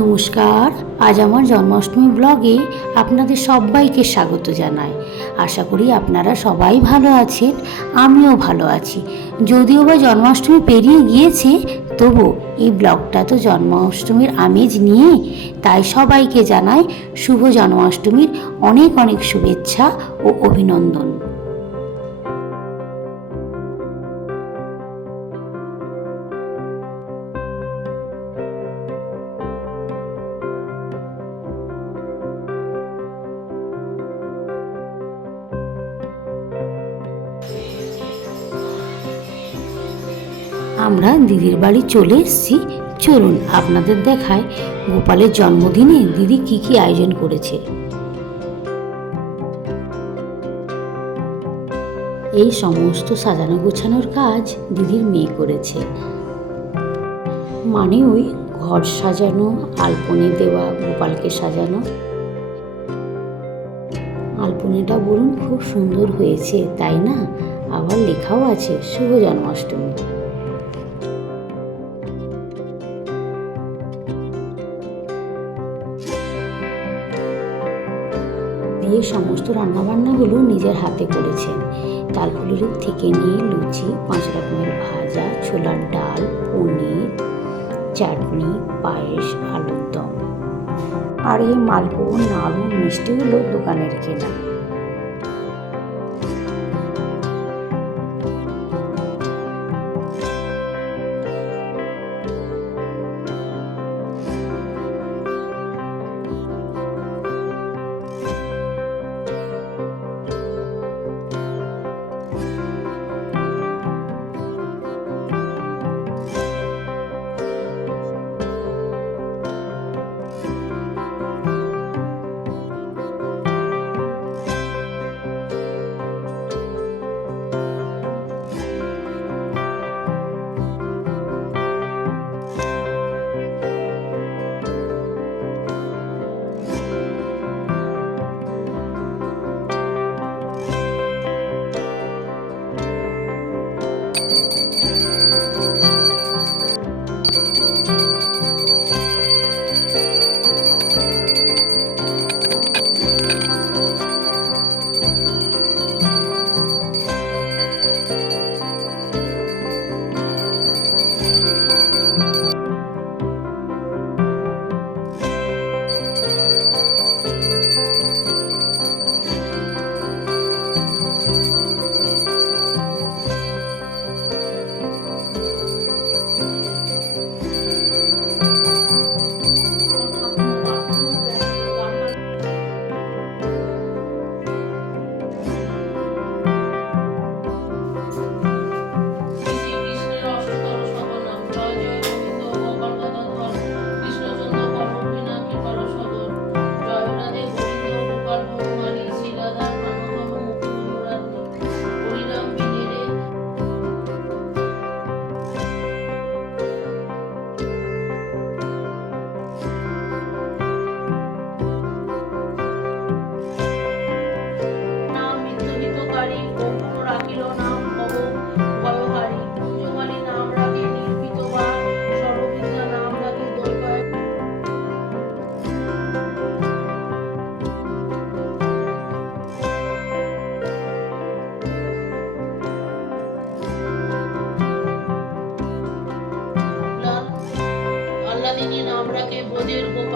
নমস্কার। আজ আমার জন্মাষ্টমী ব্লগে আপনাদের সবাইকে স্বাগত জানাই। আশা করি আপনারা সবাই ভালো আছেন, আমিও ভালো আছি। যদিও বা জন্মাষ্টমী পেরিয়ে গিয়েছে, তবু এই ব্লগটা তো জন্মাষ্টমীর আমেজ নিয়ে তাই সবাইকে জানাই শুভ জন্মাষ্টমীর অনেক অনেক শুভেচ্ছা ও অভিনন্দন। আমরা দিদির বাড়ি চলে এসেছি। চলুন আপনাদের দেখায় গোপালের জন্মদিনে দিদি কি কি আয়োজন করেছে। এই সমস্ত সাজানো গোছানোর কাজ দিদির মেয়ে করেছে। মানে ওই ঘর সাজানো, আলপনে দেওয়া, গোপালকে সাজানো। আলপনেটা বলুন, খুব সুন্দর হয়েছে, তাই না? আবার লেখাও আছে শুভ জন্মাষ্টমী সমস্ত রান্নাবান্নাগুলো নিজের হাতে করেছেন তালকুলুরির থেকে নিয়ে লুচি, পাঁচ রকমের ভাজা, ছোলার ডাল, পনির, চাটনি, পায়েস, আলুর দম। আর এই মালপো নাড়ু, মিষ্টিগুলো দোকানের কেনা। ব্রজের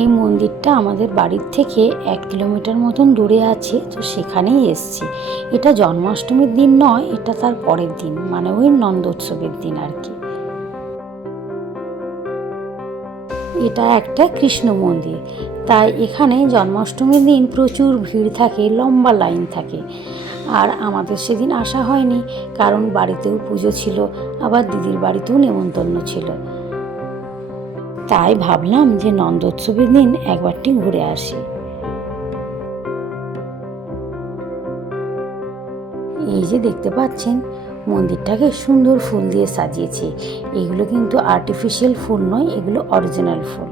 এই মন্দিরটা আমাদের বাড়ির থেকে এক কিলোমিটার মতন দূরে আছে, তো সেখানেই এসছি। এটা জন্মাষ্টমীর দিন নয়, এটা তার পরের দিন মানে ওই নন্দোৎসবের দিন আর কি। এটা একটা কৃষ্ণ মন্দির, তাই এখানে জন্মাষ্টমীর দিন প্রচুর ভিড় থাকে, লম্বা লাইন থাকে। আর আমাদের সেদিন আসা হয়নি, কারণ বাড়িতেও পুজো ছিল, আবার দিদির বাড়িতেও নেমন্তন্ন ছিল। তাই ভাবলাম যে নন্দোৎসবের দিন একবারটি ঘুরে আসি। এই যে দেখতে পাচ্ছেন, মন্দিরটাকে সুন্দর ফুল দিয়ে সাজিয়েছে। এগুলো কিন্তু আর্টিফিশিয়াল ফুল নয়, এগুলো অরিজিনাল ফুল।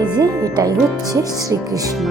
এই যে এটাই হচ্ছে শ্রীকৃষ্ণ।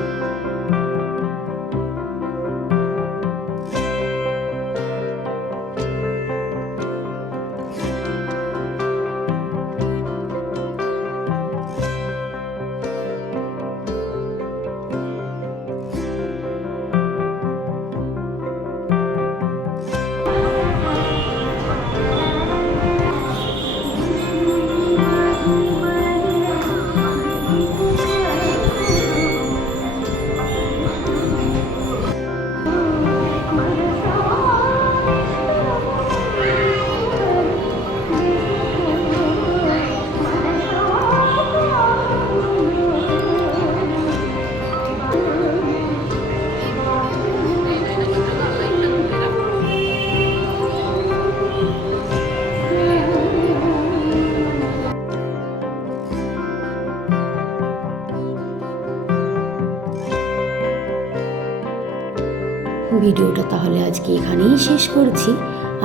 ভিডিওটা তাহলে আজকে এখানেই শেষ করছি।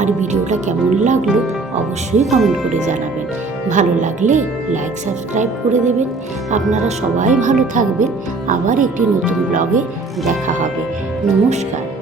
আর ভিডিওটা কেমন লাগল অবশ্যই কমেন্ট করে জানাবেন। ভালো লাগলে লাইক সাবস্ক্রাইব করে দেবেন। আপনারা সবাই ভালো থাকবেন। আবার একটি নতুন ব্লগে দেখা হবে। নমস্কার।